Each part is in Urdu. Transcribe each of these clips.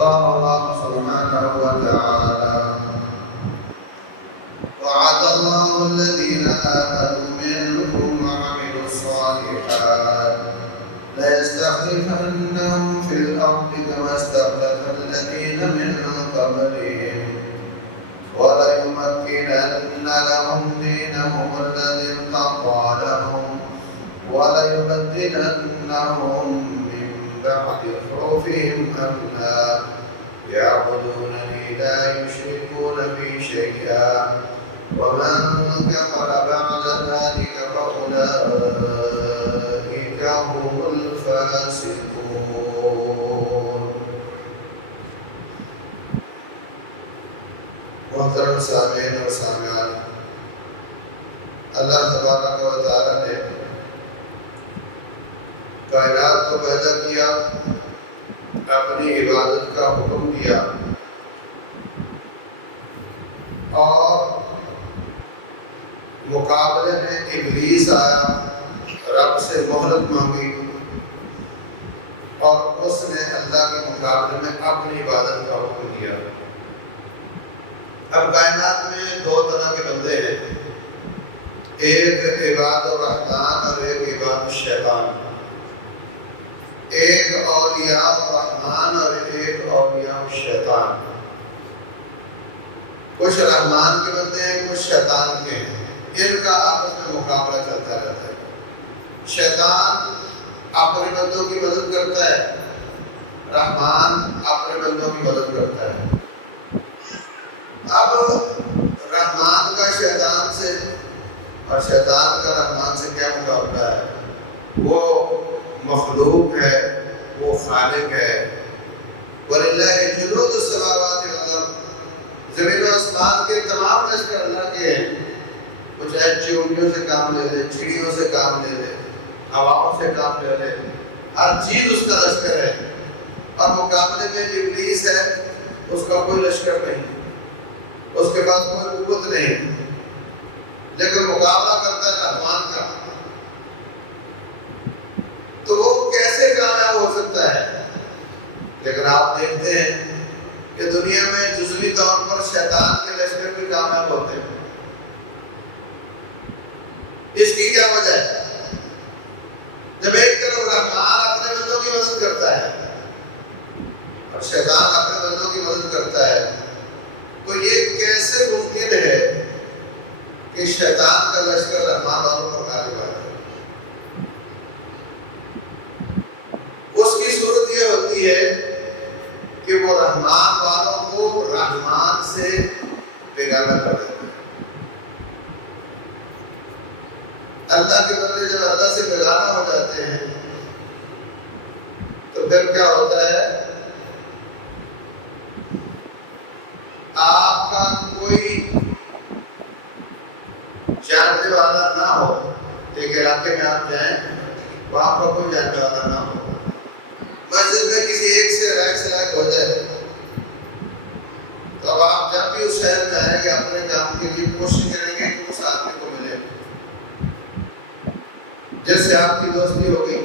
قال الله سبحانه وتعالى: وعد الله الذين آمنوا منكم وعملوا الصالحات ليستخلفنهم في الأرض كما استخلف الذين من قبلهم وليمكنن لهم دينهم الذي ارتضى لهم وليبدلنهم من بعد خوفهم أمنا يعبدونني لا يشركون بي شيئا ومن كفر بعد ذلك فأولئك هم الفاسقون. محترم سامعین اور سامعات، اللہ تبارک و تعالی نے کائنات کو پیدا کیا، اپنی عبادت کا حکم دیا اور مقابلے میں ابلیس آیا، رب سے مہلت مانگی اور اس نے اللہ کے مقابلے میں اپنی عبادت کا حکم دیا۔ اب کائنات میں دو طرح کے بندے ہیں، ایک عباد الرحمن اور ایک عباد الشیطان، ایک اولیاء الرحمن اور ایک اولیاء الشیطان۔ کچھ رحمان کے بندے ہیں، کچھ شیطان کے ہیں، ان کا آپس میں مقابلہ چلتا رہتا ہے۔ شیطان اپنے بندوں کی مدد کرتا ہے، رحمان اپنے بندوں کی مدد کرتا ہے۔ اب رحمان کا شیطان سے اور شیطان کا رحمان سے کیا مقابلہ ہے؟ وہ مخلوق ہے، وہ خالق ہے۔ وَلِلَّهِ جُنُودُ السَّمَاوَاتِ وَالْأَرْضِ، زمین و آسمان کے تمام لشکر اللہ کے ہیں۔ کچھ چونٹیوں سے کام لے لے، چڑیوں سے کام لے لے، ہواؤں سے کام لے لے، ہر چیز اس کا لشکر ہے۔ اور مقابلے میں ابلیس ہے، اس کا کوئی لشکر نہیں، اس کے پاس کوئی قوت نہیں، لیکن مقابلہ کرتا ہے رحمان کا۔ تو وہ کیسے کامیاب ہو سکتا ہے؟ لیکن آپ دیکھتے ہیں کہ دنیا میں جزوی طور پر شیطان کے لشکر بھی کامیاب ہوتے ہیں۔ اس کی کیا وجہ ہے؟ جب ایک طرف رحمان اپنے بندوں کی مدد کرتا ہے اور شیطان اپنے بندوں کی مدد کرتا ہے، تو یہ کیسے ممکن ہے کہ شیطان کا لشکر رحمان والوں پر غالب آ جائے؟ اس کی صورت یہ ہوتی ہے کہ وہ رحمان والوں کو رحمان سے بگانا کر دیتے ہیں۔ اللہ کے بندے جب اللہ سے بگانا ہو جاتے ہیں تو پھر کیا ہوتا ہے؟ آپ کا کوئی جاننے والا نہ ہو، ایک علاقے میں آپ جائیں، وہاں پر کوئی جاننے والا نہ ہو، مسجد میں کسی ایک سے رائق ہو جائے، تو اب آپ جب بھی اس شہر میں آئیں گے اپنے کام کے لیے کوشش کریں گے کہ اس آدمی کو ملے جس سے آپ کی دوستی ہوگی،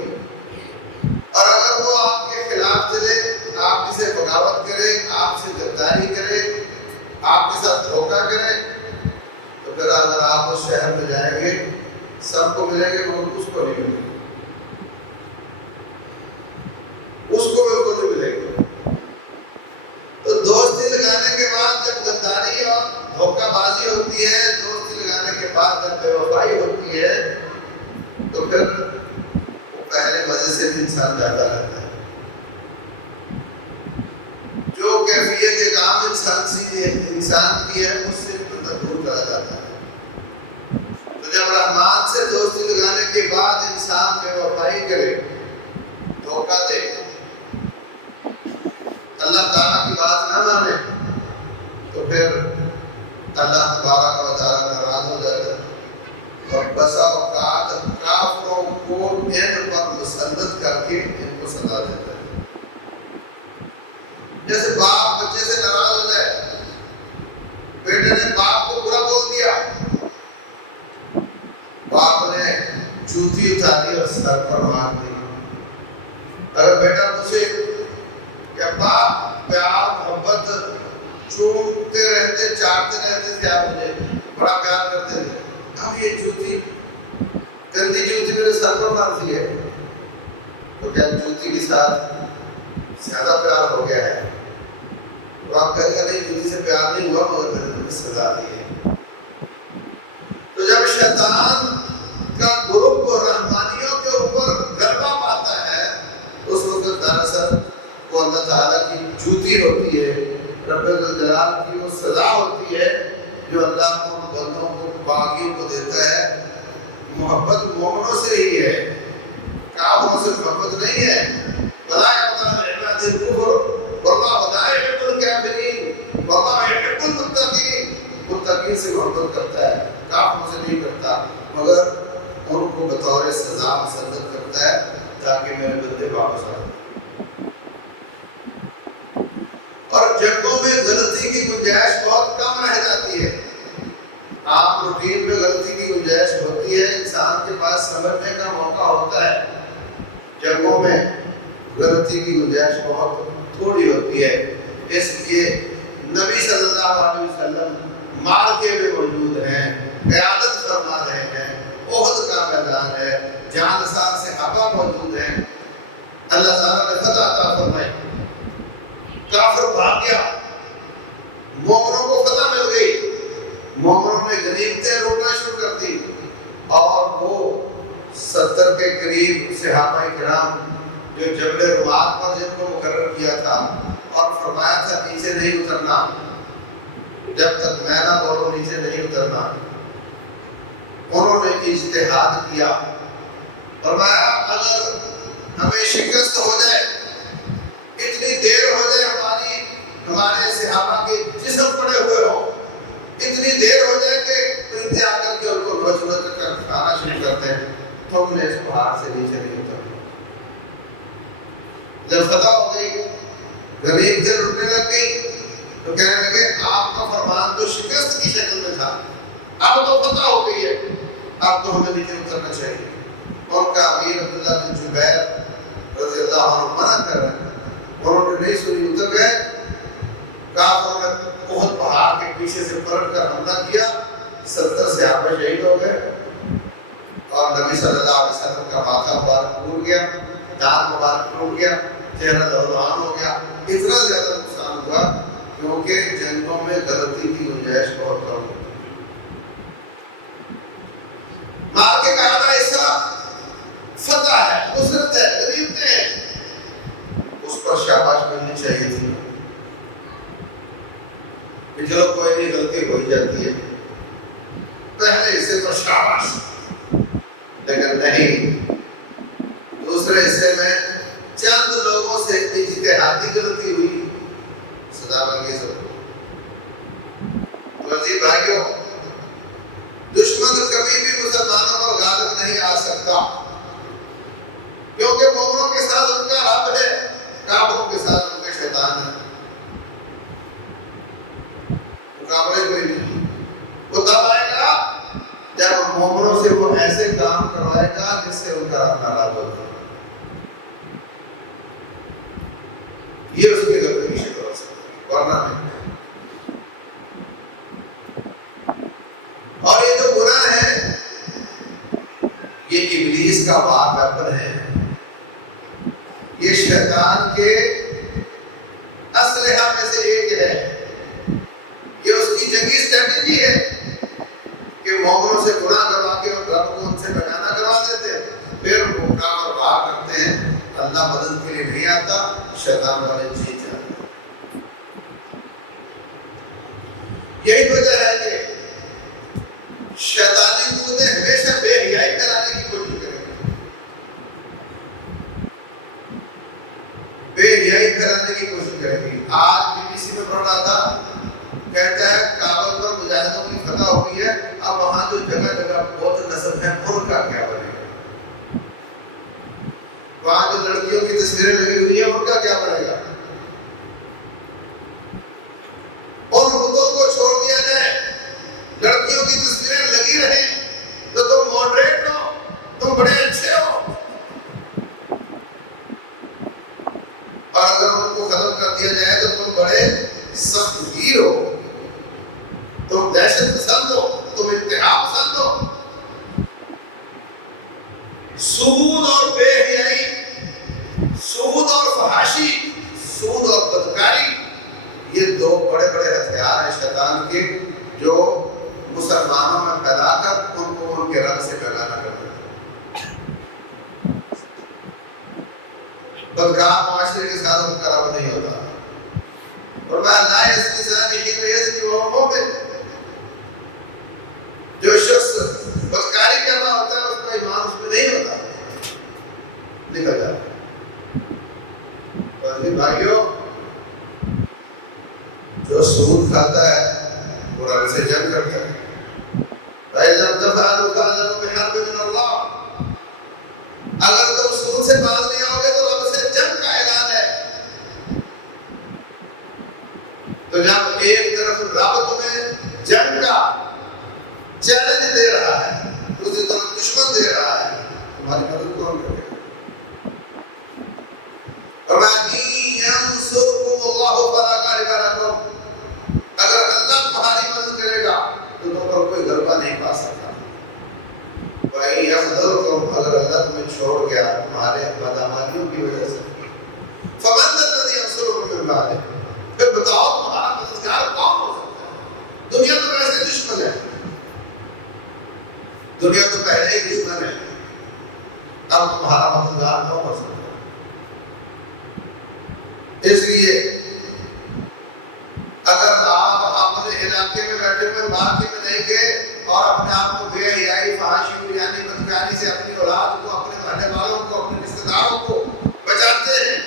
اور اگر وہ آپ کے خلاف چلے، آپ سے بغاوت کرے، آپ سے غداری کرے، آپ کے ساتھ دھوکہ کرے، تو پھر اگر آپ اس شہر میں جائیں گے سب کو ملیں گے مگر اس کو نہیں ملیں گے، اس کو بالکل نہیں ملیں گے۔ تو دوستی لگانے کے بعد جب غداری اور دھوکہ بازی ہوتی ہے، دوستی لگانے کے بعد جب بے وفائی ہوتی ہے، تو پھر وہ پہلے مزے سے بھی انسان جاتا رہتا ہے۔ جو کیفیت کام انسان کی ہے اس سے دور کرا جاتا ہے۔ تو جب رحمان سے دوستی لگانے کے بعد انسان بے وفائی کرے، دھوکہ دے، اللہ تعالیٰ کی بات نہ مانے، تو پھر اللہ تبارک و تعالیٰ ناراض ہو جاتا ہے اور بسا اوقات کافروں کو ان پر مسلط کر کے ان کو سزا دیتا ہے۔ جیسے باپ بچے سے ناراض ہو جائے، بیٹے نے باپ کو برا بول دیا، باپ نے جوتی اتاری اور سر پر مار دی۔ اگر بیٹا پوچھے کہ باپ پیار چومتے رہتے, چاٹتے رہتے تھے, آپ مجھے بڑا پیار کرتے تھے. اب یہ جوتی, گندی جوتی میرے سر پر مارتی ہے, تو کیا جوتی کے ساتھ زیادہ پیار ہو گیا ہے؟ تو آپ کہہ گا نہیں, جوتی سے پیار نہیں ہوا, مگر میں نے تمہیں سزا دی ہے. تو جب شیطان کا گروپ رحمانیوں کے اوپر غلبہ پاتا ہے, اس وقت دراصل وہ اللہ تعالیٰ کی جوتی ہوتی ہے, رب الجلال کی وہ سزا ہوتی ہے جو اللہ کو, بندوں کو, باغیوں کو دیتا ہے. محبت مومنوں سے ہی ہے, کافروں سے محبت نہیں ہے. بلا یعلم عباد الکفر واللہ لا يحب الکافرین واللہ يحب المتقین. متقین سے محبت کرتا ہے, کافروں سے نہیں کرتا, مگر ان کو بطور سزا مسلط کرتا ہے تاکہ میرے بندے واپس آ جائیں. اور جنگوں میں غلطی کی گنجائش بہت کم رہ جاتی ہے. عام روٹین میں غلطی کی گنجائش ہوتی ہے, انسان کے پاس سمجھنے کا موقع ہوتا ہے. جنگوں میں غلطی کی گنجائش بہت تھوڑی ہوتی ہے. اس لیے نبی صلی اللہ علیہ وسلم معرکے میں موجود ہیں, قیادت فرما رہے ہیں, احد کا میدان ہے, جانسار صحابہ موجود ہیں. اللہ تعالیٰ نے فتح عطا فرمائی, کافر بھاگ گیا, مومنوں کو فتح مل گئی, مومنوں نے غنیمتیں لوٹنا شروع کر دی, اور وہ 70 کے قریب صحابہ کرام جو جبل رمات پر جن کو مقرر کیا تھا اور فرمایا تھا نیچے نہیں اترنا, جب تک میں نہ بولوں نیچے نہیں اترنا, انہوں نے اجتہاد کیا. فرمایا اگر ہمیں شکست ہو جائے, اتنی دیر ہو جائے, ہمارے صحابہ کے جسم پڑے ہوئے ہوں, اتنی دیر ہو جائے کہ انتہا کر کے ان کو نوچ نوچ کر کھانا شروع کرتے ہیں, تو ہم نے اس پہاڑ سے نیچے نہیں اترنا. جب فتح ہو گئی, غنیمتیں لوٹنے لگ گئی, تو کہنے لگے آپ کا فرمان تو شکست کی شکل میں تھا, اب تو فتح ہو گئی ہے, اب تو ہمیں نیچے اترنا چاہیے. ان کا امیر عبداللہ بن جبیر رضی اللہ عنہ منع کر رہے ہیں, انہوں نے نہیں سنی, اتر گئے. کافروں نے بہت پہاڑ کے پیچھے سے پلٹ کر حملہ کیا, 70 صحابہ شہید ہو گئے, اور نبی صلی اللہ علیہ وسلم کا ماتھا مبارک ٹوٹ گیا, دان مبارک ٹوٹ گیا, چہرہ لہولہان ہو گیا. اتنا زیادہ نقصان ہوا کیونکہ جنگوں میں غلطی کی گنجائش بہت کم ہوتی ہے. مار کے کہا تھا حصہ فتح ہے, نصرت ہے, غنیمتیں ہیں, اس پر شاباش ملنی چاہیے تھی کہ چلو کوئی نہیں, غلطی ہو ہی جاتی ہے, پہلے حصے پر شاباش. لیکن نہیں, دوسرے حصے میں چند لوگوں سے اجتہادی غلطی ہوئی, سزا بن گئی سب کو. عزیز بھائیوں, دشمن کبھی بھی مسلمانوں پر غالب نہیں آ سکتا, کیونکہ مومنوں کے ساتھ ان کا رب ہے, کافروں کے ساتھ ان کے شیطان ہے. مقابلے کوئی نہیں. وہ تب آئے گا جب مومنوں سے وہ ایسے کام کروائے گا جس سے ان کا رب ناراض ہوگا. یہ اس کے گھر کی شکل ہو سکتی ہے, ورنہ نہیں. اور یہ جو گناہ ہے یہ ابلیس کا وار ویپن ہے, یہ شیطان کے اسلحہ میں سے ایک ہے. یہ اس کی جنگی اسٹریٹجی ہے کہ مومنوں سے گناہ کروا کے اور رب کو ان سے بیگانہ کروا دیتے, پھر وہ کام اور وار کرتے ہیں. اللہ مدد کے لیے نہیں آتا, شیطان والے جیت جاتے ہیں. یہی وجہ ہے کہ شیطانی قوتیں ہمیشہ بے حیائی کرانے کی کوشش کریں گے, بے حیائی کرانے کی کوشش کریں گی. آج BBC میں پڑھ رہا تھا سود کھاتا ہے وہ رب سے جنگ کرتا ہے. فَإِلَّمْ تَفْعَلُوا فَأْذَنُوا بِحَرْبٍ مِّنَ اللَّهِ. اگر تم سود سے باز نہیں آؤ گے تو رب سے جنگ کا اعلان ہے. تو جب ایک طرف رب تمہیں جنگ کا چیلنج دے رہا ہے دوسری طرف دشمن دے رہا ہے تمہاری مدد کون کرے گا؟ اگر اللہ تمہاری مدد کرے گا تو تم پر کوئی غلبہ نہیں پا سکتا. اگر اللہ تمہیں چھوڑ گیا تمہارے بدعمالیوں کی وجہ سے پھر بتاؤ تمہارا مددگار کون ہو سکتا ہے؟ دنیا تو ویسے دشمن ہے, دنیا تو پہلے ہی دشمن ہے, اب تمہارا مددگار کون ہو سکتا ہے؟ اس لیے اگر آپ اپنے علاقے میں بیٹھے ہوئے مارکیٹ میں نہیں گئے اور اپنے آپ کو بے حیائی فحاشی یعنی بدکاری سے اپنی اولاد کو اپنے گھر والوں کو اپنے رشتہ داروں کو بچاتے ہیں,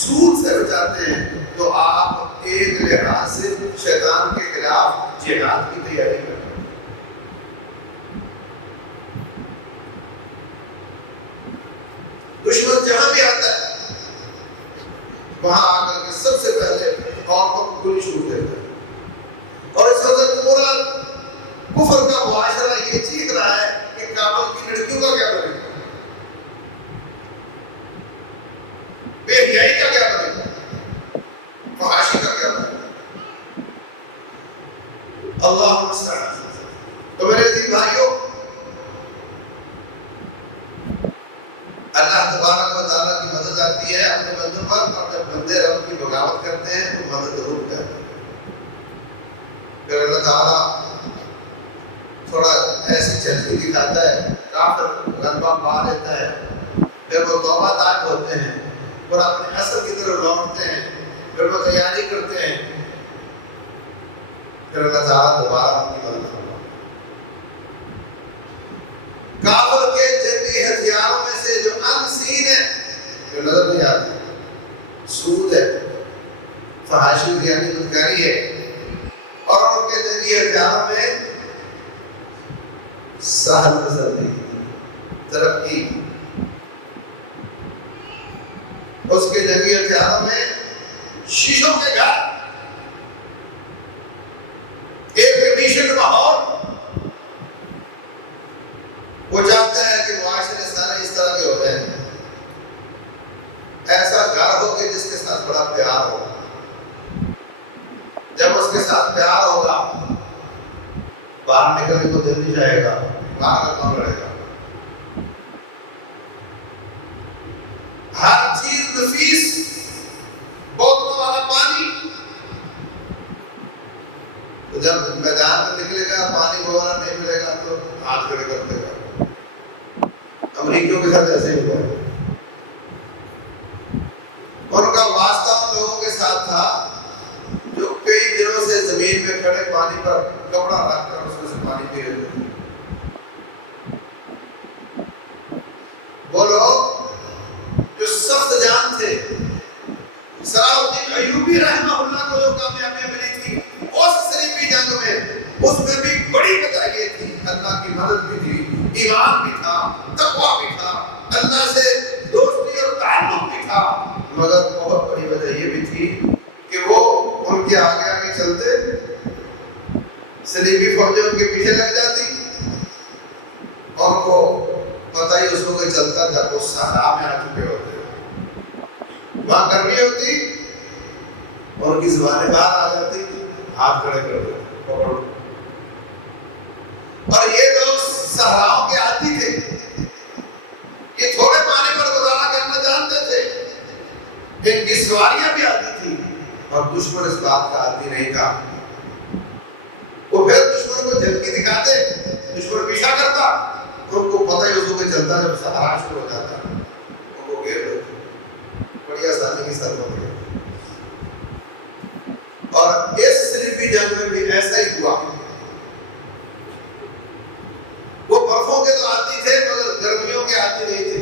سود سے بچاتے ہیں, تو آپ ایک لحاظ سے شیطان کے خلاف جہاد کی تیاری کرتے ہیں. دشمن جہاں بھی آتا ہے وہاں آ کر کے سب سے پہلے قوم کو گولی چھوڑ دیتا ہے. اور اس وقت پورا کفر کا معاشرہ یہ چیخ رہا ہے کہ کابل کی لڑکیوں کا کیا بنے گا, بے حیائی کا کیا بنے گا, فحاشی کا کیا بنے گا. اللہ مستعان. تو میرے عزیز بھائیوں, اللہ تبارک و تعالیٰ کی مدد آتی ہے اپنے بندوں پر, اور جب بندے رب کی بغاوت کرتے ہیں تو مدد ضرور کرتے ہیں. پھر اللہ تعالیٰ تھوڑا ایسی چلتی دکھاتا ہے, کافر غلبہ پا لیتا ہے, پھر وہ توبہ طائب ہوتے ہیں اور اپنے اصل کی طرف لوٹتے ہیں, پھر وہ تیاری کرتے ہیں, پھر اللہ تعالیٰ دوبارہ ان کی مدد کرتا ہے. کافر کے جنگی ہتھیاروں میں سے جو انسین ہے, جو نظر نہیں آتی, سود ہے, فحاشی یعنی بدکاری ہے, اور ان کے جنگی ہتھیاروں میں سہل تسلی, ترقی, اس کے جنگی ہتھیاروں میں شیشوں کے گھر, ایک کنڈیشن ماحول. وہ چاہتا ہے کہ معاشرے سارے اس طرح کے ہوتے ہیں, ایسا گھر ہو کہ جس کے ساتھ بڑا پیار ہو. جب اس کے ساتھ پیار ہوگا باہر نکلنے کو دل نہیں جائے گا, باہر کا کون لڑے گا. ہر چیز نفیس, بوتلوں والا پانی, تو جب میدان میں نکلے گا پانی وغیرہ نہیں ملے گا تو ہاتھ کھڑے کر دے گا. امریکیوں کے ساتھ ایسے ہی ہوا ہے. ان کا واسطہ ان لوگوں کے ساتھ تھا جو کئی دنوں سے زمین میں کھڑے پانی پر کپڑا رکھ کر اس میں سے پانی پی رہے تھے. وہ لوگ جو سخت جان تھے, صلاح الدین ایوبی رحمہ اللہ کو جو کامیابی ملی تھی اس صلیبی جنگ میں, اس میں بھی بڑی وجہ یہ تھی اللہ کی مدد بھی تھی, ایمان بھی تھا, تقویٰ بھی تھا, اللہ سے دوستی اور تعلق بھی تھا, مگر بہت بڑی وجہ یہ بھی تھی کہ وہ ان کے آگے آگے چلتے, صلیبی فوجیں ان کے پیچھے لگ جاتی, اور کو پتہ ہی اس وقت چلتا جب وہ صحرا میں آ چکے ہوتے, وہاں گرمی ہوتی, اور ان کی زبانیں باہر آ جاتی, ہاتھ کھڑے کر دو پکڑو. اور یہ لوگ صحراؤں کے عادی تھے, یہ تھوڑے پانی پر گزارا کرنا جانتے تھے, ان کی سواریاں بھی آتی تھی, اور دشمن اس بات کا عادی نہیں تھا. وہ پھر دشمن کو جھلکی دکھاتے, دشمن پیچھا کرتا, ان کو پتہ ہی اس کو چلتا جب صحرا شروع ہو جاتا, ان کو گھیر لیتے, بڑی آسانی کی سر ہو گئی. اور اس صلیبی جنگ میں بھی ایسا ہی ہوا. وہ برفوں کے تو عادی تھے مگر گرمیوں کے عادی نہیں تھے.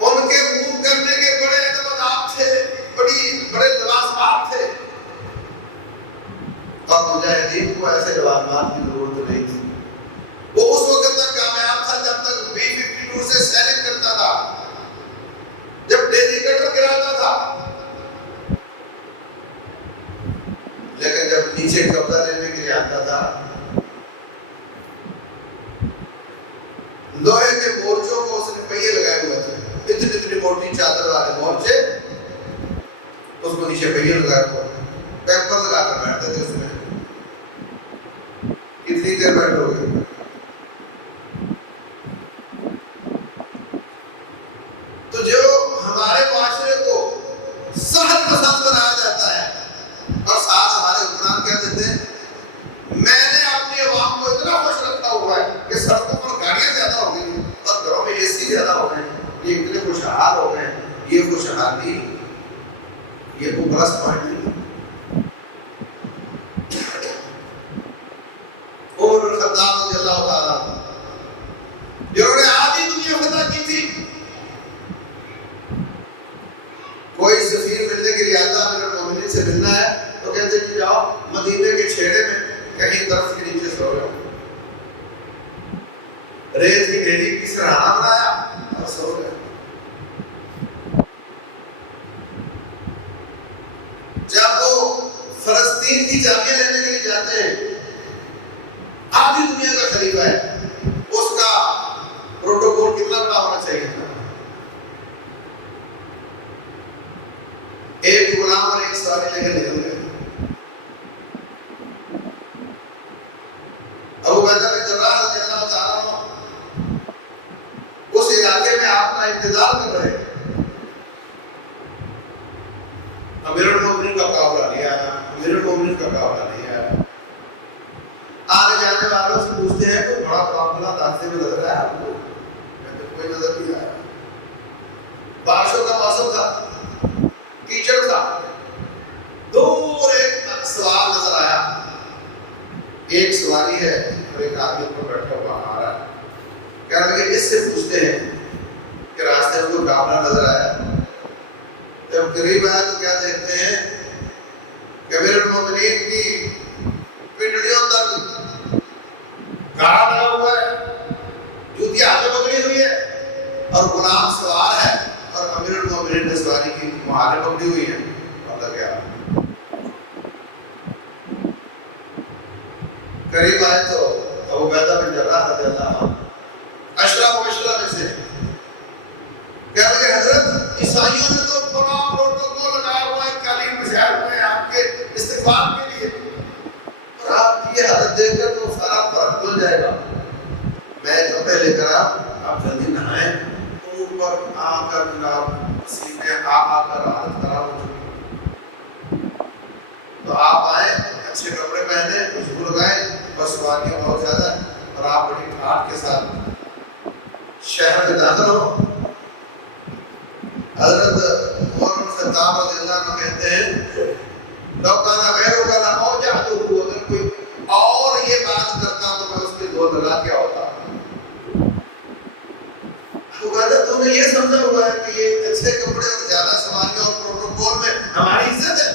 ان کے موو کرنے کے بڑے اعتماد تھے, بڑی اس کو نیچے پہیے لگا کر پیمپر لگا کر بیٹھتے تھے اس میں. کتنی دیر بیٹھو گے؟ تو جو ہمارے معاشرے کو صحت پسند بنایا جاتا ہے اور ساتھ ہمارے حکمران کہہ دیتے ہیں میں نے اپنی عوام کو اتنا خوش رکھا ہوا ہے کہ سڑکوں پر گاڑیاں زیادہ ہو گئی ہیں اور گھروں میں اے سی زیادہ ہو گئے ہیں, یہ اتنے خوشحال ہو گئے ہیں. یہ خوشحالی یہ کوئی پلس پوائنٹ نہیں. عمر بن الخطاب رضی اللہ تعالیٰ جنہوں نے آدھی دنیا فتح کی تھی, کوئی سفیر ملنے کے لیے آتا امیر المومنین سے ملنا ہے تو کہتے ہیں جاؤ مدینے کے چھیڑے میں کہیں درخت کے نیچے سو جاؤ. ریت کی ڈیڑھی کی سرہانہ بنایا اور سو گئے. جب وہ فلسطین کی جامعہ لینے کے لیے جاتے ہیں, آدھی دنیا کا خلیفہ ہے, اس کا پروٹوکول کتنا بڑا ہونا چاہیے تھا. ایک غلام اور ایک سواری لے کے نکل گئے. ابو عبیدہ بن جراح رضی اللہ تعالیٰ عنہ اس علاقے میں آپ کا انتظار کر رہے. امیر المومنین کا قافلہ نہیں آیا, امیر المومنین کا قافلہ نہیں آیا. آنے جانے والوں سے پوچھتے ہیں کوئی بڑا قافلہ راستے میں نظر آیا آپ کو؟ کہتے کوئی نظر نہیں آیا. بارشوں کا موسم تھا, کیچڑ تھا, دور ایک سوار نظر آیا. ایک سواری ہے اور ایک آدمی پر بیٹھا ہوا آ رہا ہے. کہنے لگے اس سے پوچھتے ہیں کہ راستے میں کوئی قافلہ نظر آیا. جب قریب آیا تو کیا دیکھتے ہیں کہ امیر المومنین کی پنڈلیوں تک گاڑا لگا ہوا ہے, جوتی ہاتھ میں پکڑی ہوئی ہے اور غلام سوار ہے اور امیر المومنین نے سواری کی مہاریں پکڑی ہوئی ہیں. مطلب کیا قریب آئے تو ابو عبیدہ بن جراح رضی اللہ عنہ اشراف مشرہ میں سے کہنے لگے حضرت عیسائیوں نے تو بڑا پروٹوکول لگایا ہوا ہے قالین بچھائے ہوئے ہیں آپ کے استقبال کے لیے, اور آپ یہ حالت دیکھ کر تو سارا فرق کھل جائے گا. میں کپڑے لے کر آپ جلدی نہائیں. اوپر آ کر جناب پسینے آ کر حالت خراب ہو چکی. تو آپ آئیں اچھے کپڑے پہنے, خوشبو لگائیں, بس سواریاں بہت زیادہ ہیں اور آپ بڑی ٹھاٹ کے ساتھ شہر میں داخل ہو. حضرت عمر بن الخطاب رضی اللہ عنہ کہتے ہیں لو کانا غیرو کا نہ ہو جادو, اگر کوئی اور یہ بات کرتا تو میں اس کے دو لگا کیا ہوتا. عبادت تم نے یہ سمجھا ہوا ہے کہ یہ اچھے کپڑے اور زیادہ سواریاں اور پروٹوکول میں ہماری عزت ہے.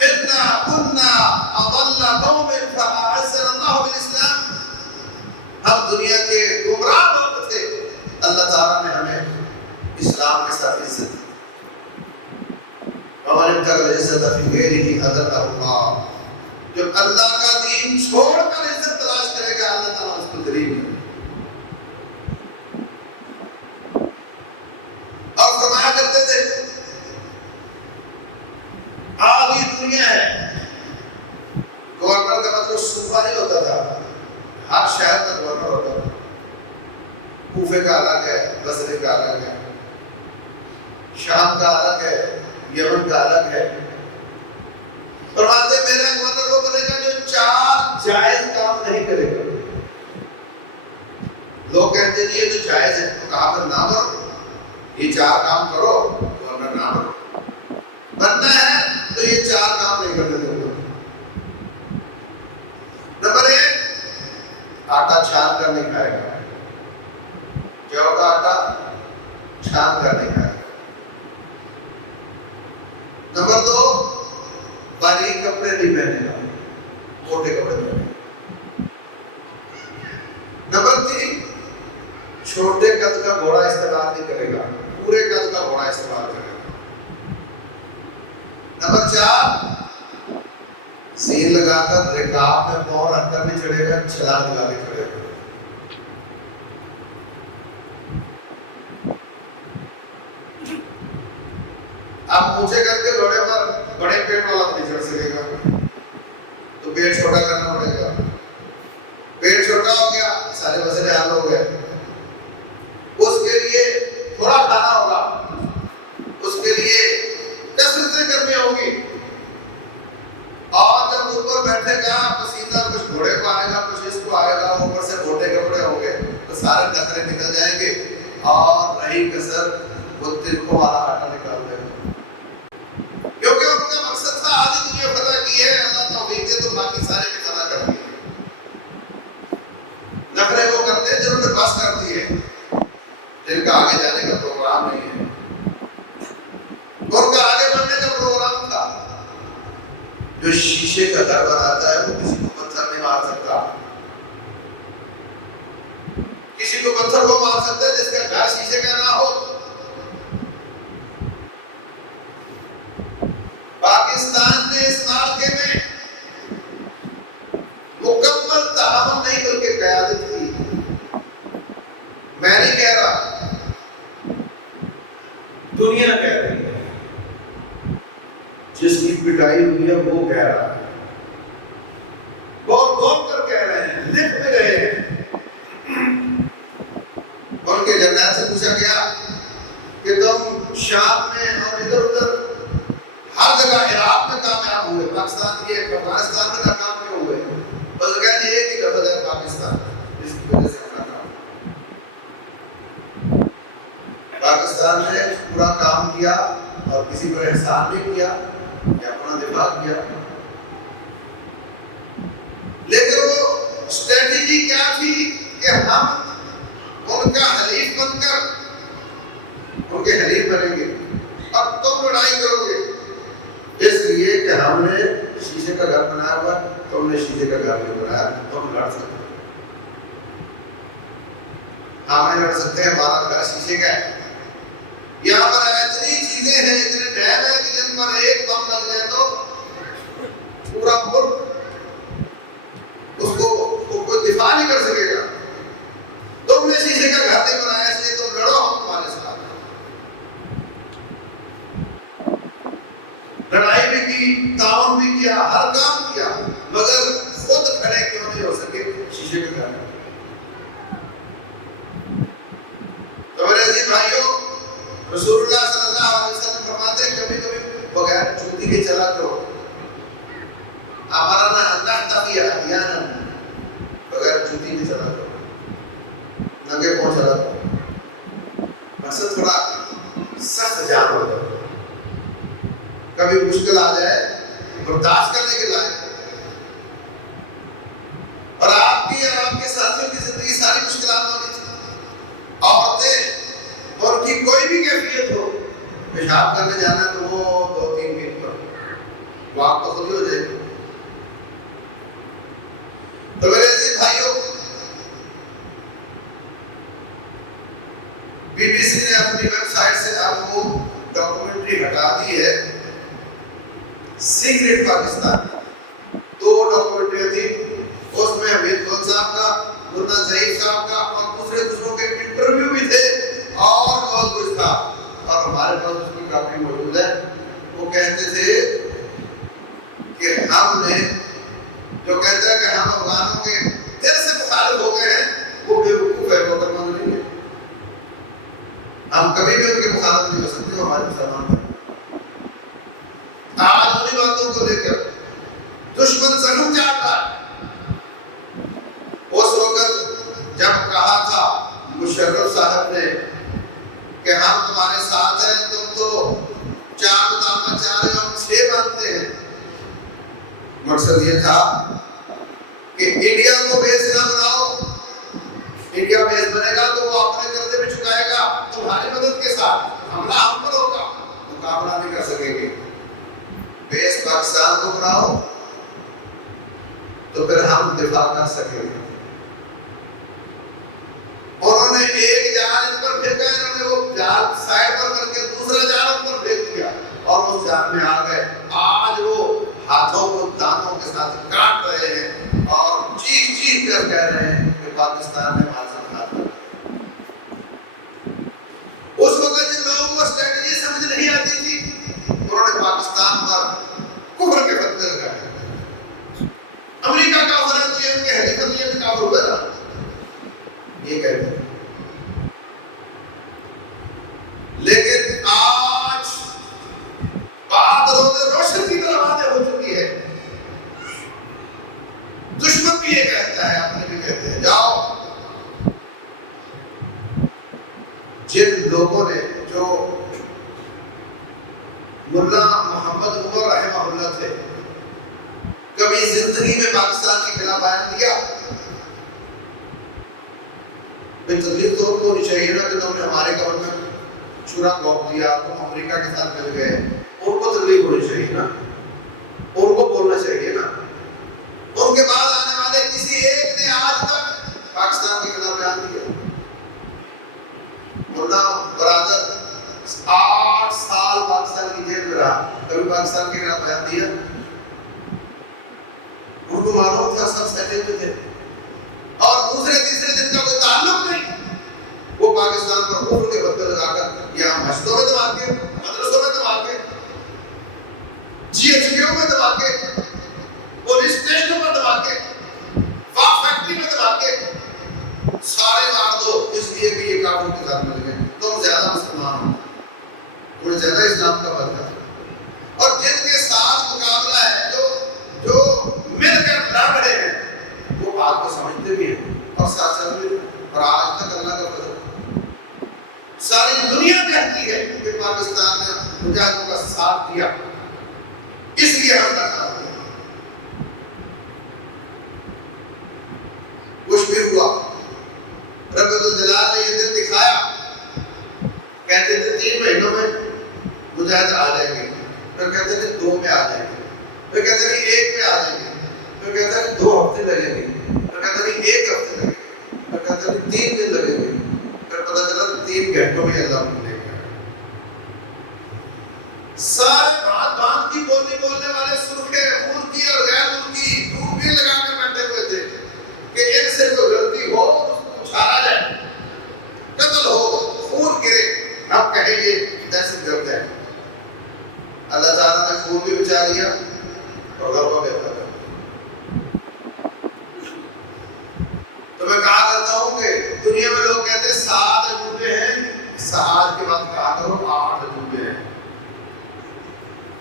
اِنَّا كُنَّا أَضَلَّ قَوْمٍ فَأَعَزَّنَا اللَّهُ بِالْإِسْلَامِ. ہم دنیا کے گمراہ لوگ تھے, اللہ تعالیٰ نے ہمیں اسلام کے ساتھ عزت دی. وَمَنِ ابْتَغَى الْعِزَّةَ فِي غَيْرِهِ أَذَلَّهُ اللَّهُ. جو اللہ کا دین چھوڑ کر عزت تلاش کرے گا اللہ تعالیٰ اس کو ذلیل کرے گا. اور فرمایا کرتے تھے آدھی دنیا ہے. گورنر کا مطلب صوبہ نہیں ہوتا تھا, ہر شہر کا گورنر ہوتا تھا. کوفے کا الگ ہے, بصرے کا الگ ہے, شام کا الگ ہے, یمن کا الگ ہے. فرماتے میرا گورنر وہ بنے گا جو چار جائز کام نہیں کرے گا. لوگ کہتے ہیں یہ تو جائز ہے, تو کہا پر نہ کرو, یہ چار کام کرو, گورنر نہ کرو. بننا ہے تو یہ چار کام نہیں کرنے دوں گا. نمبر 1, آٹا چھان کر نہیں کھائے گا. جو کا آٹا چھان کر نہیں کھائے گا. نمبر 2, باریک کپڑے نہیں پہنے گا, موٹے کپڑے پہنے گا. نمبر 3, چھوٹے قد کا گھوڑا استعمال نہیں کرے گا, پورے قد کا گھوڑا استعمال کرے گا. نمبر 4, زین لگا کر رکاب میں پاؤں رکھ کر نہیں چڑھے گا, چھلانگ لگا کے چڑھے گا. آپ اونچے کر کے گھوڑے پر بڑے پیٹ والا نہیں چڑھ سکے گا، تو پیٹ چھوٹا کرنا پڑے گا. پیٹ چھوٹا ہو گیا، سارے مسئلے حل ہو گئے. اس کے لیے تھوڑا کھانا ہوگا، اس کے لیے کثرتیں کرنی ہوگی. اور جب اوپر بیٹھے گا پسینہ کچھ گھوڑے کو آئے گا، کچھ اس کو آئے گا، اوپر سے موٹے کپڑے ہوں گے تو سارے نخرے نکل جائیں گے اور رہی کسر وہ تلکوں والا آٹا نکال دے گا. کیونکہ ان کا مقصد تھا آدھی دنیا فتح کی ہے، اللہ توفیق دے تو باقی سارے بھی فتح کر دیے. نخرے وہ کرتے ہیں جنہوں نے بس کر دیے، جن کا آگے جانے کا پروگرام نہیں ہے. ان کا آگے بڑھنے کا پروگرام تھا. جو شیشے کا گھر بناتا ہے وہ کسی کو پتھر نہیں مار سکتا. کسی کو پتھر وہ مار سکتا ہے جس کا گھر شیشے کا نہ ہو. پاکستان نے اس علاقے میں مکمل تعاون نہیں بلکہ قیادت کی. میں نہیں کہہ رہا، دنیا کہہ رہی ہے. جس کی پٹائی ہوئی ہے وہ کہہ رہا ہے، بول بول کر کہہ رہے ہیں، لکھ بھی رہے ہیں. ان کے جنرل سے پوچھا گیا کہ تم شام میں اور ادھر ادھر ہر جگہ عراق میں کامیاب ہوئے، پاکستان کے افغانستان میں ناکام کیوں ہوئے؟ بس کہتے ہیں ایک ہی لفظ ہے پاکستان، جس کی وجہ سے ہم ناکام. پاکستان نے پورا کام کیا اور کسی پر احسان نہیں کیا یا اپنا دفاع کیا. لیکن وہ اسٹریٹجی کیا تھی کہ ہم ان کا حلیف بن کر ان کے حلیف بنیں گے اور تم لڑائی کرو گے. اس لیے کہ ہم نے شیشے کا گھر بنایا ہوا، تم نے شیشے کا گھر نہیں بنایا. تم لڑ سکتے، ہم نہیں لڑ سکتے، ہمارا گھر شیشے کا ہے. یہاں پر اتنی چیزیں ہیں، اتنے ڈیم ہیں کہ جن پر ایک بم لگ جائے تو پورا ملک اس کو کوئی دفاع نہیں کر سکے گا. تم نے شیشے کا گھر نہیں بنایا، اس لیے تم لڑو، ہم تمہارے ساتھ. لڑائی بھی کی، تعاون بھی کیا، ہر کام کیا، مگر خود کھڑے کیوں نہیں ہو سکے شیشے کے گھر. تو میرے عزیز بھائیوں، رسول اللہ صلی اللہ علیہ وسلم فرماتے ہیں کبھی کبھی بغیر جوتی کے چلا کرو. امرنا ان نحتفی احیانا، بغیر جوتی کے چلا کرو، ننگے پاؤں چلا کرو. مقصد تھوڑا سخت جان ہوتا ہے، کبھی مشکل آ جائے برداشت کرنے کے لائق. اور آپ کی اور آپ کے ساتھیوں کی زندگی ساری مشکلات والی تھی. عورتیں اور کی کوئی بھی کیفیت ہو، پیشاب کرنے جانا تو وہ 2-3 منٹ پر وہ آپ کو خود ہی ہو جائے گی. تو میرے عزیز بھائیوں، بی بی سی نے اپنی ویب سائٹ سے اب وہ ڈاکومنٹری ہٹا دی ہے، سیکرٹ پاکستان. 2 ڈاکومنٹریاں تھی، اس میں حمید گل صاحب کا، مرنا ظہیر صاحب کا اور دوسروں کے انٹرویو بھی تھے اور بہت کچھ تھا. اور ہمارے پاس اس کی کاپی موجود ہے. وہ کہتے تھے کہ ہم نے جو کہتا ہے کہ ہم افغانوں کے دل سے مخالف ہو گئے ہیں، وہ بے وقوف ہے، وہ مند نہیں ہے. ہم کبھی بھی ان کے مخالف نہیں ہو سکتے، ہمارے مسلمان ہیں. آج انہی باتوں کو لے کر دشمن زخم چاہتا ہے. اس وقت جب کہا تھا مشرف صاحب نے کہ ہم تمہارے ساتھ ہیں، تم تو 4 ماننا چاہ رہے ہو، ہم 6 مانتے ہیں. مقصد یہ تھا کہ انڈیا کو بیس نہ بناؤ. انڈیا بیس بنے گا تو وہ اپنے قرضے میں چکائے گا تمہاری مدد کے ساتھ، حملہ ہم پر ہوگا، مقابلہ نہیں کر سکیں گے. بیس پاکستان کو بناؤ تو پھر ہم دفاع کر سکیں گے. انہوں نے ایک جال ان پر پھینکا، انہوں نے وہ جال سائڈ پر کر کے دوسرا جال ان پر پھینک دیا اور اس جال میں آ گئے. آج وہ ہاتھوں کو دانتوں کے ساتھ کاٹ رہے ہیں اور چیخ چیخ کر کہہ رہے ہیں کہ پاکستان نے ہمارے ساتھ ہاتھ لگایا. اس وقت جن لوگوں کو اسٹریٹجی سمجھ نہیں آتی تھی ملا محمد عمر رحمہ اللہ تھے، کبھی زندگی میں پاکستان کے خلاف بیان دیا؟ تکلیف تو ہونی چاہیے نا کہ تم نے ہمارے گورنمنٹ شورا کو دیا، تم امریکہ کے ساتھ مل گئے، ان کو تکلیف ہونی چاہیے نا، ان کو بولنا چاہیے نا۔ ان کے بعد آنے والے کسی ایک نے آج تک پاکستان کے خلاف بیان دیا؟ ملا برادر 8 سال پاکستان کی جیل میں رہا، کبھی پاکستان کے خلاف بیان دیا؟ ان کو معلوم تھا سب سیٹل میں تھے، اور دوسرے تیسرے دن کا کوئی تعلق نہیں، وہ پاکستان پر کفر کے بدلے لگا کر یہاں مسجدوں میں دھماکے، مدرسوں میں دھماکے، GHQ میں دھماکے، پولیس اسٹیشنوں پر دھماکے، فاک فیکٹری میں دھماکے، سارے مار دو اس لیے کہ یہ کافروں کے ساتھ مل گئے، تم زیادہ مسلمان ہو، تمہیں زیادہ اسلام کا بدلہ، اور جن کے ساتھ مقابلہ ہے جو مل کر لڑ رہے ہیں، وہ بات کو سمجھتے بھی ہیں اور ساتھ چل رہے ہیں، اور آج تک اللہ کا فضل ساری دنیا کہتی ہے کہ پاکستان نے مجاہدوں کا ساتھ دیا، اس لیے ہم کا ساتھ دیا۔ کچھ بھی ہوا، رب الجلال نے یہ دن دکھایا، کہتے تھے 3 مہینوں میں مجاہد آ جائیں گے، پھر کہتے تھے 2 میں آ جائیں گے، پھر کہتے تھے 1 میں آ جائیں گے، پھر کہتے ہیں 2 ہفتے لگیں گے، پھر کہتے ہیں 1 ہفتے لگیں گے، پھر کہتے ہیں 3 دن لگیں گے، پھر پتہ چلا 3 گھنٹوں میں اللہ کو لے گیا۔ سارے بات کی بولنے والے سرخے ملکی اور غیر ملکی ڈوبی لگا کر بیٹھے ہوئے تھے کہ ایک سے جو غلطی ہو اس کو اچھالا جائے، قتل ہو، خون گرے، ہم کہیں گے دہشت گرد ہے۔ اللہ تعالیٰ نے خون بھی بچا لیا اور غلبہ بھی عطا کر دیا۔ تو میں کہا کرتا ہوں کہ دنیا میں لوگ کہتے ہیں 7 اجوبے ہیں، 7 کے بعد کہا کرو 8 اجوبے ہیں۔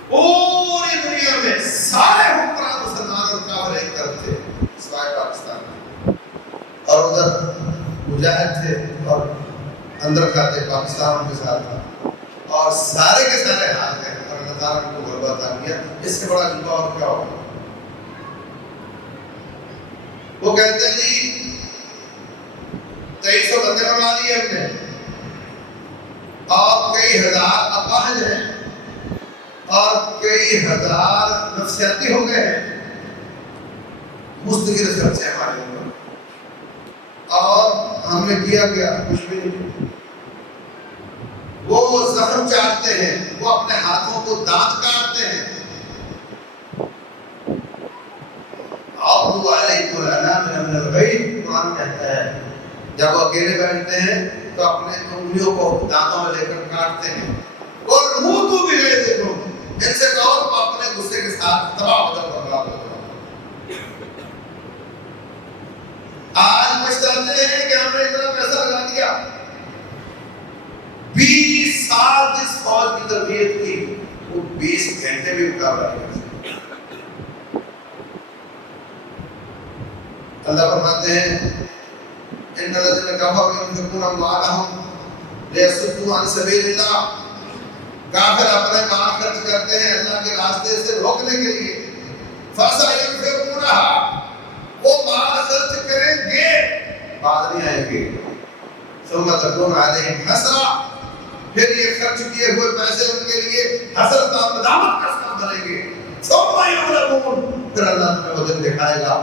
پوری دنیا میں سارے حکمران مسلمان اور کافر ایک طرف تھے سوائے پاکستان میں، اور ادھر مجاہد تھے اور اندر کھاتے پاکستان ان کے ساتھ تھا، اور سارے کے سارے ہاتھ گئے اور اللہ تعالیٰ نے کو غلبہ عطا کیا۔ اس سے بڑا جلوہ اور کیا ہوگا؟ وہ کہتے ہیں جی 2300 بندے بنا لیے ہم نے، اور کئی ہزار اپاہج ہیں، اور کئی ہزار نفسیاتی ہو گئے ہیں، مستقل خرچے ہمارے اوپر، اور ہم نے کیا کچھ بھی نہیں۔ وہ زخم چاٹتے ہیں، وہ اپنے ہاتھوں کو دانت کاٹتے ہیں۔ عَضُوا عَلَيْكُمُ الْأَنَامِلَ مِنَ الْغَيْظِ، قرآن کہتا ہے جب وہ اکیلے بیٹھتے ہیں تو اپنے انگلیوں کو دانتوں میں لے کر کاٹتے ہیں۔ اور مُوتُوا بِغَيْظِكُمْ، ان سے کہو تم اپنے غصے کے ساتھ تباہ ہو جاؤ، برباد ہو جاؤ۔ آج پچھتاتے ہیں کہ ہم نے اتنا پیسہ لگا دیا، 20 سال جس فوج کی تربیت کی وہ 20 گھنٹے بھی مقابلہ نہیں کر سکتے۔ اللہ فرماتے ہیں ان الذين كفروا ينفقون اموالهم ليصدوا عن سبيل الله، کافر اپنے مال خرچ کرتے ہیں اللہ کے راستے سے روکنے کے لیے، فَسَيُنْفِقُونَهَا، وہ مال خرچ کریں گے، بعد نہیں آئیں گے، ثُمَّ تَكُونُ عَلَيْهِمْ حَسْرَةٌ، پھر یہ خرچ کیے ہوئے پیسے ان کے لیے حسرت اور ندامت کا سبب بنیں گے، ثُمَّ يُغْلَبُونَ، پھر اللہ تمہیں وہ دن دکھائے گا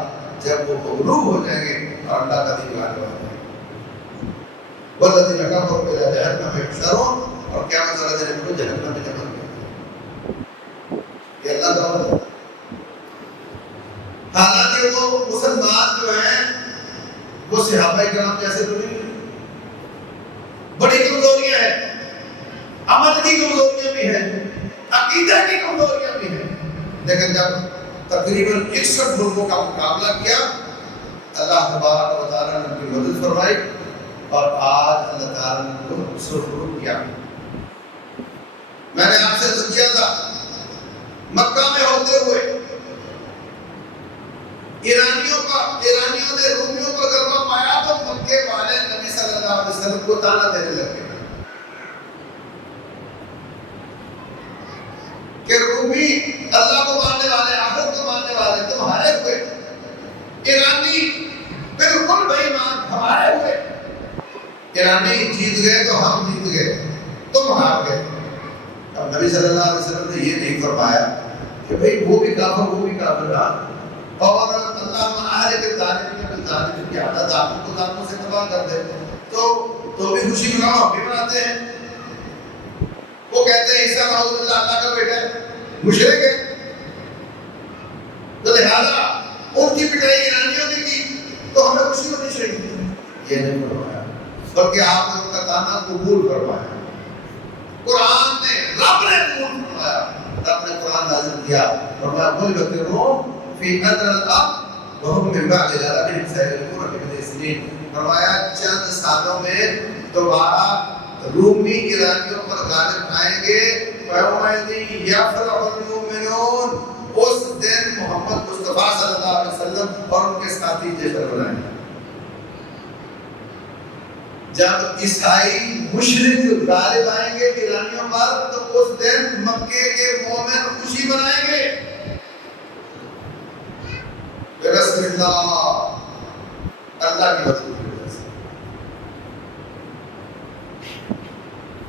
جب وہ مغلوب ہو جائیں گے اور اللہ کا دین غالب آ جائے گا۔ وَالَّذِينَ كَفَرُوا إِلَىٰ جَهَنَّمَ يُحْشَرُونَ، اور قیامت والے دن ان کو جہنم میں جمع کیا۔ یہ اللہ کا وعدہ ہے۔ حالانکہ وہ مسلمان جو ہیں وہ صحابہ کرام جیسے تو نہیں، بڑی کمزوریاں ہیں، عمل کی کمزوریاں بھی ہیں، عقیدہ کی کمزوریاں بھی ہیں، لیکن جب تقریباً 61 لوگوں کا مقابلہ کیا، اللہ تبارک و تعالیٰ نے ان کی مدد فرمائی، اور آج اللہ تعالیٰ نے ان کو سرخرو کیا۔ میں نے آپ سے عرض کیا تھا مکہ میں ہوتے ہوئے ایرانیوں نے رومیوں کو غلبہ پایا تو مکے والے نبی صلی اللہ علیہ وسلم کو تانا دینے لگے، کہ رومی اللہ کو ماننے والے، آخرت کو ماننے والے تمہارے ہوئے، ایرانی بالکل بے ایمان ہمارے ہوئے۔ ایرانی جیت گئے تو ہم جیت گئے، تم ہار گئے۔ اب نبی صلی اللہ علیہ وسلم نے یہ نہیں فرمایا کہ بھئی وہ بھی کافر رہا، اور اللہ معاہدے کے ظالم کی عادت آپ کو ظالموں سے تباہ کر دے تو بھی خوشی مناؤ، ہم بھی مناتے ہیں۔ وہ کہتے ہیں عیسیٰ نعوذ باللہ اللہ کا بیٹا ہے، مشرک ہے، تو لہذا ان کی پٹائی ایرانیوں نے کی تو ہمیں خوشی ہونی چاہیے۔ یہ نہیں فرمایا، بلکہ آپ نے ان کا تانا قبول فرمایا۔ قرآن نے، رب نے قبول فرمایا، رب نے قرآن نازل کیا، فرمایا غلبت الروم فی ادنی الارض وهم من بعد غلبهم سيغلبون في بضع سنین۔ فرمایا چند سالوں میں دوبارہ رومی ایرانیوں پر غالب آئیں گے۔ فَيَوْمَئِذٍ يَفْرَحُ الْمُؤْمِنُونَ، اس دن محمد مصطفیٰ صلی اللہ علیہ وسلم اور ان کے ساتھی جشن منائیں گے۔ جب عیسائی مشرک غالب آئیں گے ایرانیوں پر تو اس دن مکے کے مومن خوشی منائیں گے۔ برسم اللہ، اللہ کی مدد کی وجہ سے۔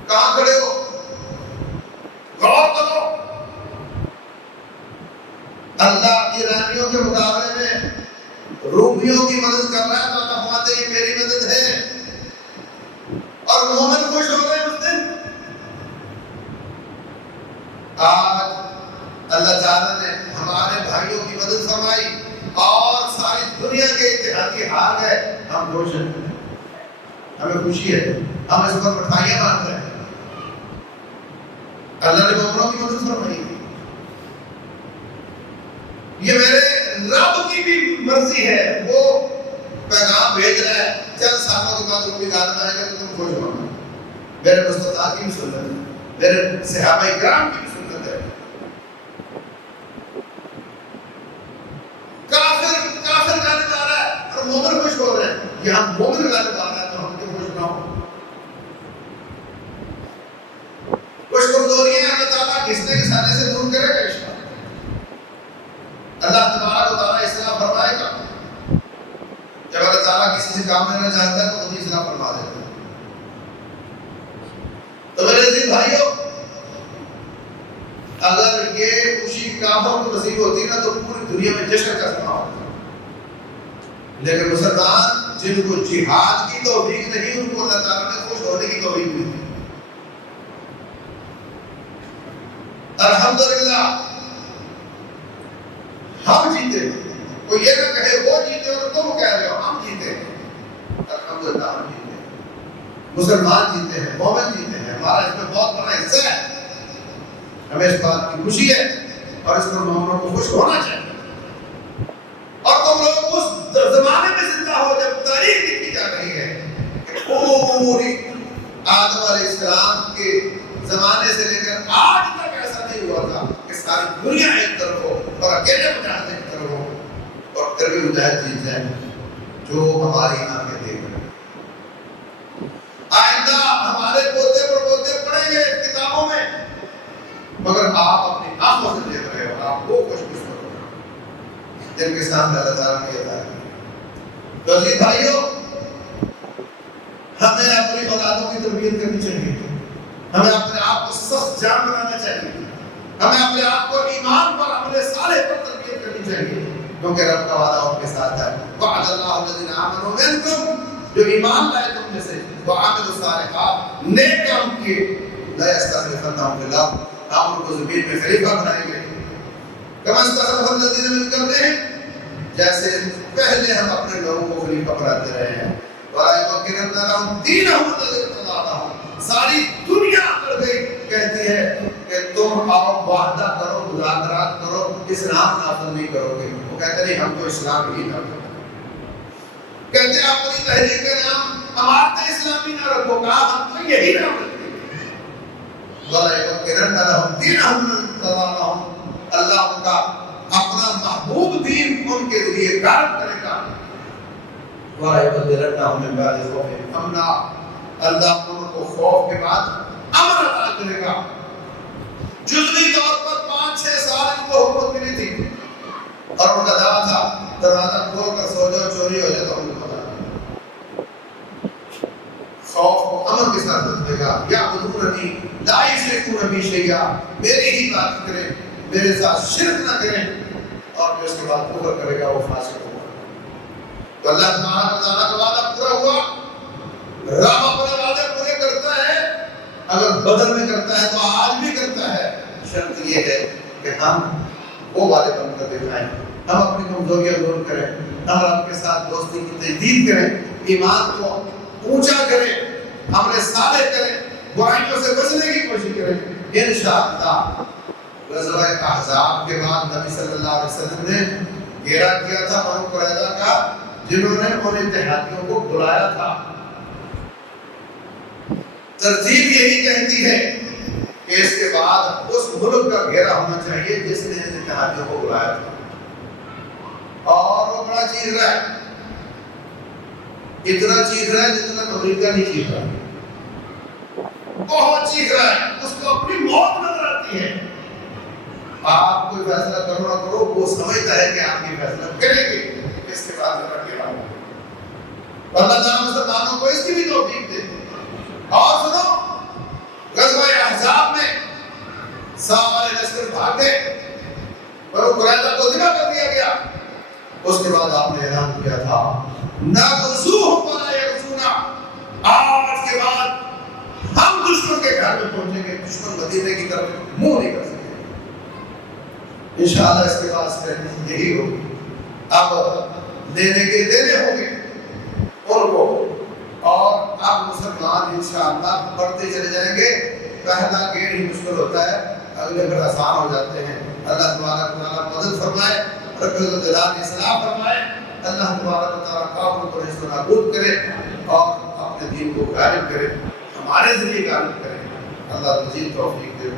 کہاں کھڑے ہو؟ غور کرو، اللہ ایرانیوں کے مقابلے میں رومیوں کی مدد کر رہا ہے تو اللہ فرماتے ہیں میری مدد ہے، اور مومن خوش ہو رہے ہیں اس دن۔ آج اللہ تعالیٰ نے ہمارے بھائیوں کی مدد فرمائی اور ساری دنیا کے اتحادی ہار گئے، ہم خوش ہیں، ہمیں خوشی ہے، ہم اس پر مٹھائیاں بانٹ رہے ہیں۔ اللہ نے مومنوں کی مدد فرمائی، یہ میرے رب کی بھی مرضی ہے، وہ پیغام بھیج رہا ہے، چند سالوں کے بعد رومی غالب آئے گا تو تم خوش ہونا۔ میرے مصطفیٰ کی بھی سنت ہے، میرے صحابہ کرام کی بھی سنت ہے۔ کافر غالب آ رہا ہے اور مومن خوش ہو رہے ہیں، یہاں مومن غالب آ رہا ہے تو ہم کیوں خوش نہ ہوں؟ کچھ کمزوریاں اللہ تعالیٰ گھسنے گھسانے سے دور کرے گا انشاءاللہ۔ اللہ تبارک و تعالیٰ اصلاح فرمائے گا۔ جب اللہ تعالیٰ کسی سے کام لینا چاہتا ہے تو خود ہی اصلاح فرما دیتا ہے۔ تو میرے عزیز بھائیوں، اگر یہ خوشی کافروں کو نصیب ہوتی نا تو پوری دنیا میں جشن کا سما ہوتا، لیکن مسلمان جن کو جہاد کی توفیق نہیں، ان کو اللہ تعالیٰ نے خوش ہونے کی توفیق دی۔ الحمدللہ ہم جیتے ہیں، کوئی یہ نہ کہے وہ جیتے اور تم کہہ رہے ہو، ہم جیتے ہیں۔ الحمدللہ ہم جیتے ہیں، مسلمان جیتے ہیں، مومن جیتے ہیں، ہمارا اس میں بہت بڑا حصہ ہے۔ ہمیں اس بات کی خوشی ہے اور اس پر مومنوں کو خوش ہونا چاہیے۔ اور تم لوگ اس زمانے میں زندہ ہو جب تاریخ لکھی جا رہی ہے کہ پوری آدم علیہ السلام کے زمانے سے لے کر آج تک ایسا نہیں ہوا تھا کہ ساری دنیا ایک طرف ہو اور اکیلے مجاہد ایک طرف ہو اور پھر بھی مجاہد جیت جائے جو ہماری آنکھیں دیکھ رہے ہیں۔ آئندہ ہمارے پوتے پڑپوتے پڑھیں گے کتابوں میں، مگر آپ اپنی آنکھوں سے دیکھ رہے ہو، آپ وہ خوش قسمت ہو جن کے سامنے اللہ تعالیٰ نے یہ بتایا۔ تو عزیز بھائیوں، ہمیں اپنی اولادوں کی تربیت کرنی چاہیے، ہمیں اپنے آپ کو سخت جان بنانا چاہیے، ہمیں اپنے آپ کو ایمان پر، عمل صالح پر تربیت کرنی چاہیے، کیونکہ رب کا وعدہ ان کے ساتھ ہے۔ وعد اللہ الذین آمنوا منکم، جو ایمان لائے تم میں سے، وعملوا الصالحات، نیک کام کیے، لا یستخلفنہم فی الارض، ہم ان کو زمین میں خلیفہ بنائیں گے۔ کما استخلف الذین من قبلہم، جیسے پہلے ہم اپنے لوگوں کو خلیفہ بناتے رہے ہیں۔ وَلَيُمَكِّنَنَّ لَهُمْ دِينَهُمُ الَّذِي ارْتَضَىٰ لَهُمْ، ساری دنیا اکڑ گئی، کہتی ہے کہ تم آؤ معاہدہ کرو، مذاکرات کرو، اسلام نافذ نہیں کرو گے۔ وہ کہتے نہیں، ہم تو اسلام ہی نہ کریں، کہتے ہیں اپنی تحریک کا نام امارت اسلامی نہ رکھو، کہا ہم تو یہی نام رکھیں گے۔ وَلَيُمَكِّنَنَّ لَهُمْ دِينَهُمُ الَّذِي ارْتَضَىٰ لَهُمْ، اللہ ان کا اپنا محبوب دین ان کے لیے غالب کرے گا۔ وَلَيُبَدِّلَنَّهُم مِّن بَعْدِ خَوْفِهِمْ أَمْنًا، اللہ ان کو خوف کے بعد امن عطا کرے گا۔ جزوی طور پر 5-6 سال ان کو حکومت ملی تھی اور ان کا دعویٰ تھا دروازہ کھول کر سو جاؤ، چوری ہو جائے تو ہم کو پتا خوف کو امن کے ساتھ رکھے گا، یا بدوننی لا یشرکون بی شیئا، میری ہی بات کریں، میرے ساتھ شرک نہ کریں، اور جو اس کے بعد کفر کرے گا وہ فاسق ہوگا۔ تو اللہ تبارک و تعالیٰ کا وعدہ پورا ہوا۔ رب اپنے وعدے پورے کرتا ہے، اگر بدر میں کرتا ہے تو آج بھی کرتا ہے۔ شرط یہ ہے کہ ہم وہ وعدے بن کر دکھائیں، ہم اپنی کمزوریاں دور کریں، ہم رب کے ساتھ دوستی کی تجدید کریں، ایمان کو اونچا کریں، عمل صالح کریں، برائیوں سے بچنے کی کوشش کریں۔ انشاءاللہ غزوہ احزاب کے بعد نبی صلی اللہ علیہ وسلم نے گھیرا کیا تھا بنو قریظہ کا، جنہوں نے ان اتحادیوں کو بلایا تھا۔ ترتیب یہی کہتی ہے کہ اس کے بعد اس ملک کا گھیرا ہونا چاہیے جس نے ان اتحادیوں کو بلایا تھا، اور وہ بڑا چیز رہا ہے، اتنا چیز رہا ہے جتنا امریکہ نہیں چیز رہا، بہت چیز رہا ہے، اس کو اپنی موت نظر آتی ہے۔ آپ کوئی فیصلہ کرو نہ کرو، وہ سمجھتا ہے کہ آپ یہ فیصلہ کریں گے، اس کے بعد ذرا گھیرا ہو۔ اللہ تعالیٰ مسلمانوں کو اس کی بھی توفیق دے۔ اور سنو، غزوہ احزاب میں صحابہ والے لشکر بھاگ گئے، بنو قریظہ کو ذبح کر دیا گیا۔ اس کے بعد آپ نے اعلان کیا تھا نغزوہم ولا یغزونا، آج کے بعد ہم دشمن کے گھر میں پہنچیں گے، دشمن مدینے کی طرف منہ نہیں کر سکتے۔ انشاءاللہ اس کے بعد اسٹریٹجی یہی ہوگی، اب لینے کے دینے ہوں گے ان کو، اور اب مسلمان انشاءاللہ بڑھتے چلے جائیں گے۔ پہلا گیڑ ہی مشکل ہوتا ہے، اگلے پھر آسان ہو جاتے ہیں۔ اللہ تبارک و تعالیٰ مدد فرمائے، رب الجلال اصلاح فرمائے، اللہ تبارک و تعالیٰ کافروں کو نیست و نابود کرے اور اپنے دین کو غالب کرے، ہمارے ذریعے غالب کرے۔ اللہ مزید توفیق دے۔